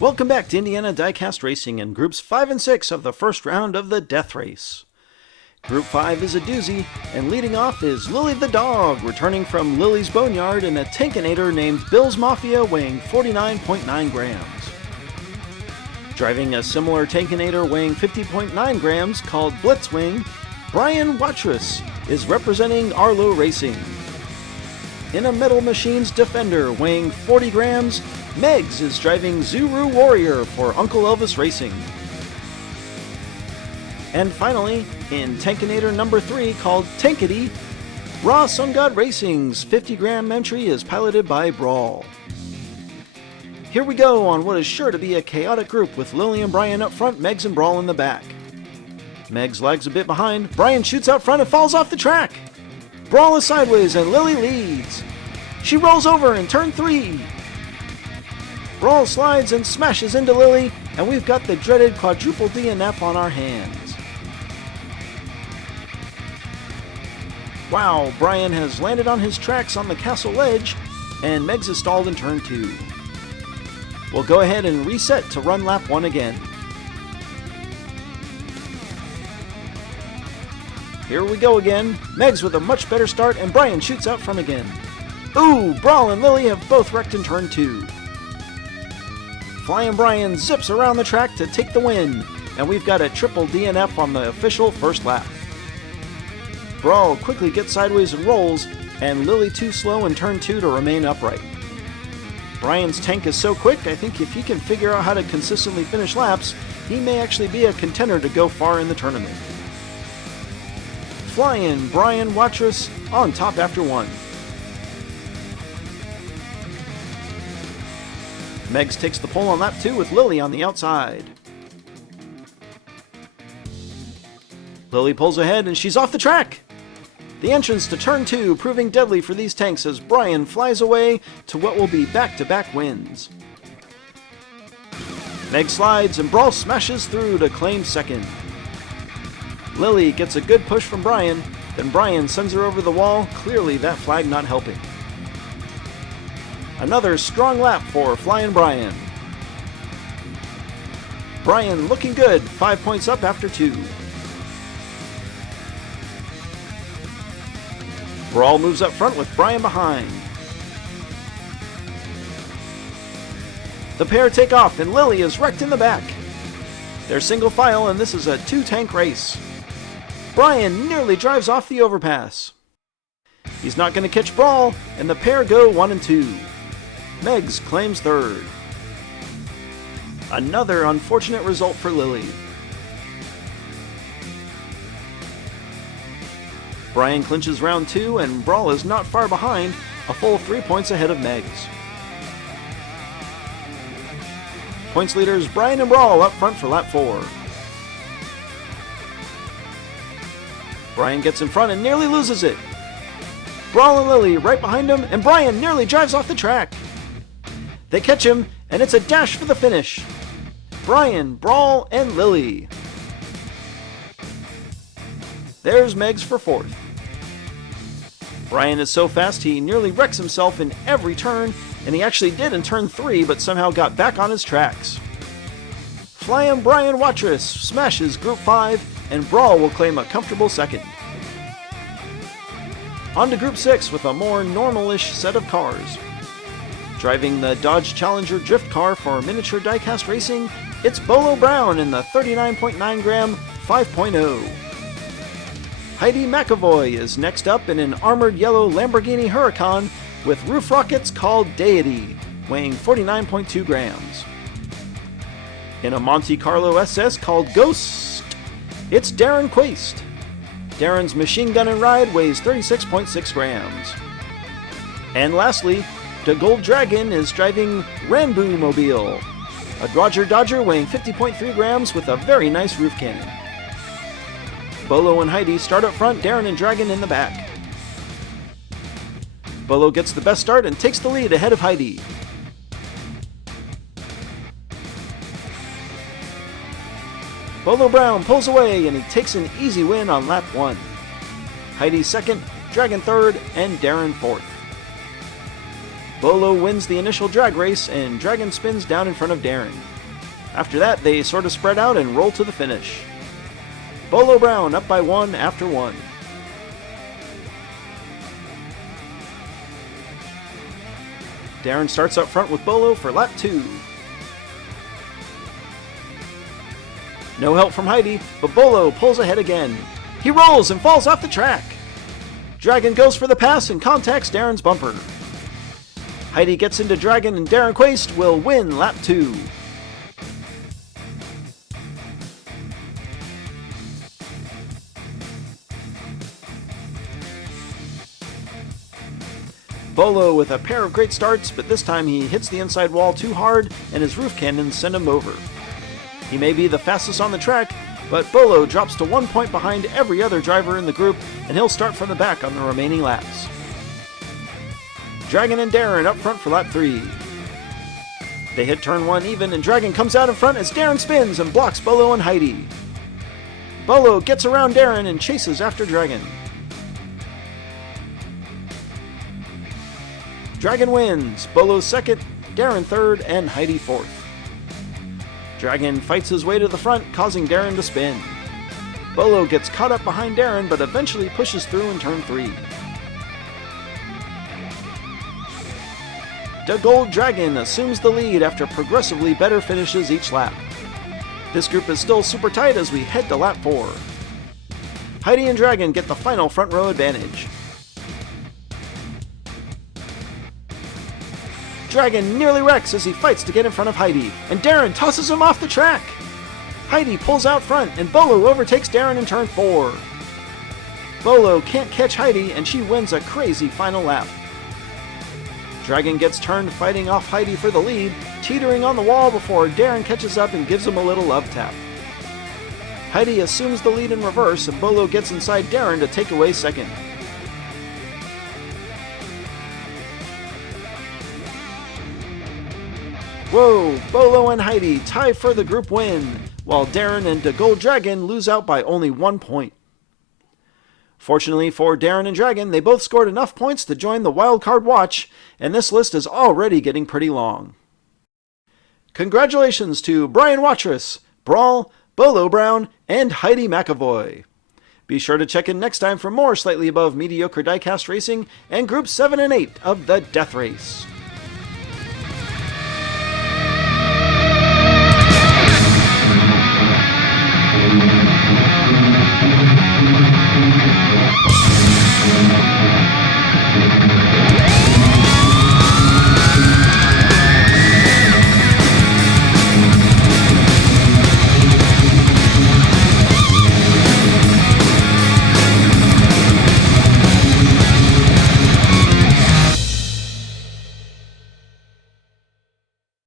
Welcome back to Indiana Diecast Racing in Groups 5 and 6 of the first round of the Death Race. Group 5 is a doozy, and leading off is Lily the Dog, returning from Lily's Boneyard in a Tankinator named Bill's Mafia weighing 49.9 grams. Driving a similar Tankinator weighing 50.9 grams called Blitzwing, Brian Watrous is representing Arlo Racing. In a Metal Machines Defender weighing 40 grams, Megs is driving Zuru Warrior for Uncle Elvis Racing. And finally, in Tankinator number 3 called Tankity, Raw Sun God Racing's 50-gram entry is piloted by Brawl. Here we go on what is sure to be a chaotic group with Lily and Brian up front, Megs and Brawl in the back. Megs lags a bit behind, Brian shoots out front and falls off the track. Brawl is sideways and Lily leads. She rolls over in turn 3. Brawl slides and smashes into Lily, and we've got the dreaded quadruple DNF on our hands. Wow, Brian has landed on his tracks on the castle ledge, and Megs is stalled in turn 2. We'll go ahead and reset to run lap 1 again. Here we go again, Megs with a much better start, and Brian shoots out front again. Ooh, Brawl and Lily have both wrecked in turn 2. Flying Brian zips around the track to take the win, and we've got a triple DNF on the official first lap. Brawl quickly gets sideways and rolls, and Lily too slow in turn 2 to remain upright. Brian's tank is so quick, I think if he can figure out how to consistently finish laps, he may actually be a contender to go far in the tournament. Flying Brian Watrous on top after 1. Megs takes the pole on lap 2 with Lily on the outside. Lily pulls ahead and she's off the track! The entrance to turn 2 proving deadly for these tanks as Brian flies away to what will be back-to-back wins. Meg slides and Brawl smashes through to claim second. Lily gets a good push from Brian, then Brian sends her over the wall, clearly that flag not helping. Another strong lap for Flying Brian. Brian looking good, 5 points up after 2. Brawl moves up front with Brian behind. The pair take off and Lily is wrecked in the back. They're single file and this is a 2-tank race. Brian nearly drives off the overpass. He's not going to catch Brawl, and the pair go 1 and 2. Megs claims third. Another unfortunate result for Lily. Brian clinches round 2, and Brawl is not far behind, a full 3 points ahead of Megs. Points leaders Brian and Brawl up front for lap 4. Brian gets in front and nearly loses it. Brawl and Lily right behind him, and Brian nearly drives off the track. They catch him, and it's a dash for the finish. Brian, Brawl, and Lily. There's Megs for 4th. Brian is so fast he nearly wrecks himself in every turn, and he actually did in turn 3, but somehow got back on his tracks. Flying Brian Watrous smashes Group 5, and Brawl will claim a comfortable 2nd. On to Group 6 with a more normal-ish set of cars. Driving the Dodge Challenger drift car for miniature diecast racing, it's Bolo Brown in the 39.9 gram 5.0. Heidi McAvoy is next up in an armored yellow Lamborghini Huracan with roof rockets called Deity, weighing 49.2 grams. In a Monte Carlo SS called Ghost, it's Darren Quaist. Darren's machine gun and ride weighs 36.6 grams. And lastly, the Gold Dragon is driving Ranboo Mobile, a Roger Dodger weighing 50.3 grams with a very nice roof cannon. Bolo and Heidi start up front, Darren and Dragon in the back. Bolo gets the best start and takes the lead ahead of Heidi. Bolo Brown pulls away and he takes an easy win on lap 1. Heidi second, Dragon third, and Darren fourth. Bolo wins the initial drag race, and Dragon spins down in front of Darren. After that, they sort of spread out and roll to the finish. Bolo Brown up by 1 after 1. Darren starts up front with Bolo for lap 2. No help from Heidi, but Bolo pulls ahead again. He rolls and falls off the track. Dragon goes for the pass and contacts Darren's bumper. Heidi gets into Dragon, and Darren Quaist will win lap 2. Bolo with a pair of great starts, but this time he hits the inside wall too hard and his roof cannons send him over. He may be the fastest on the track, but Bolo drops to 1 point behind every other driver in the group, and he'll start from the back on the remaining laps. Dragon and Darren up front for lap 3. They hit turn 1 even, and Dragon comes out in front as Darren spins and blocks Bolo and Heidi. Bolo gets around Darren and chases after Dragon. Dragon wins, Bolo second, Darren third, and Heidi fourth. Dragon fights his way to the front, causing Darren to spin. Bolo gets caught up behind Darren, but eventually pushes through in turn 3. The Gold Dragon assumes the lead after progressively better finishes each lap. This group is still super tight as we head to lap 4. Heidi and Dragon get the final front row advantage. Dragon nearly wrecks as he fights to get in front of Heidi, and Darren tosses him off the track. Heidi pulls out front, and Bolo overtakes Darren in turn 4. Bolo can't catch Heidi, and she wins a crazy final lap. Dragon gets turned fighting off Heidi for the lead, teetering on the wall before Darren catches up and gives him a little love tap. Heidi assumes the lead in reverse, and Bolo gets inside Darren to take away second. Whoa, Bolo and Heidi tie for the group win, while Darren and the Gold Dragon lose out by only 1 point. Fortunately for Darren and Dragon, they both scored enough points to join the wildcard watch, and this list is already getting pretty long. Congratulations to Brian Watrous, Brawl, Bolo Brown, and Heidi McAvoy. Be sure to check in next time for more slightly above mediocre diecast racing and Groups 7 and 8 of the Death Race.